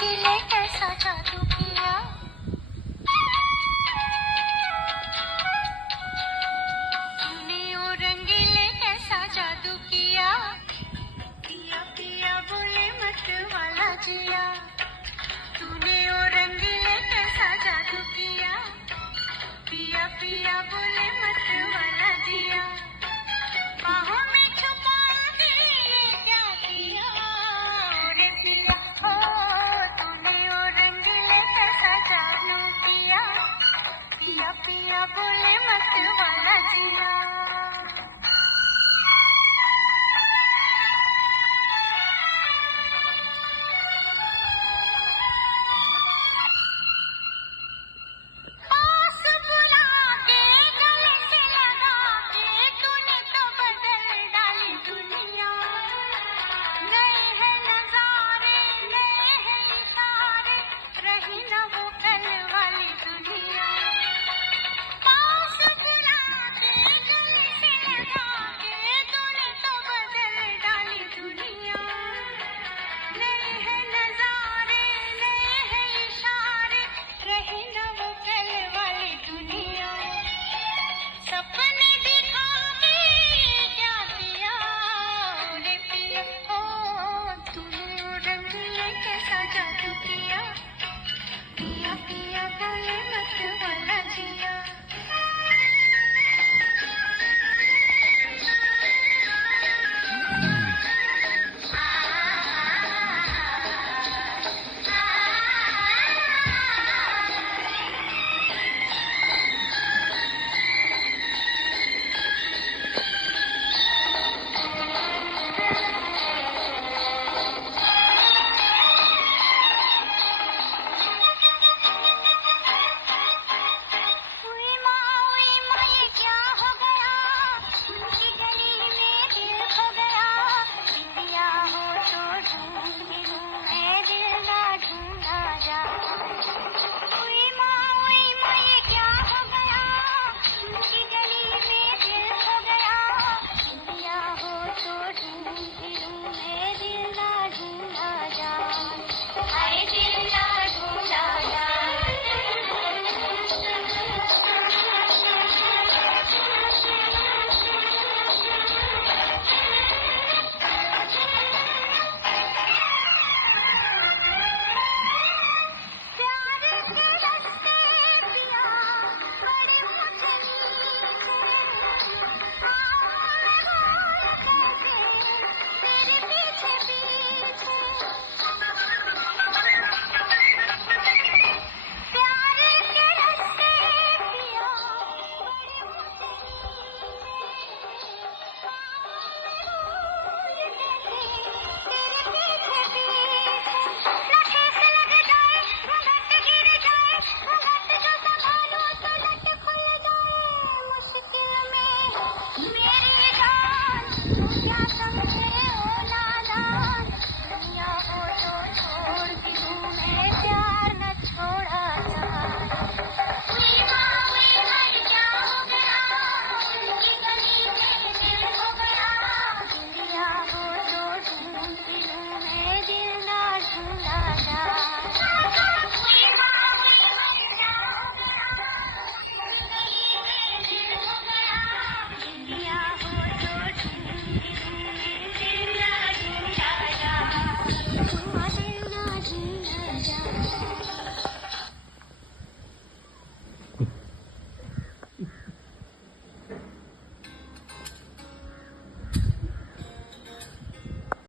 रंगीले कैसा जादू किया, तूने ओ रंगीले कैसा जादू किया, पिया पिया बोले मत वाला जिया, तूने ओ रंगीले कैसा जादू किया, पिया पिया बोले मत वाला जिया, बाहों में छुपा के ये क्या किया, रे पिया हो तूने ओ रंगीले कैसा जादू किया, पिया पिया बोले मत वाला जिया।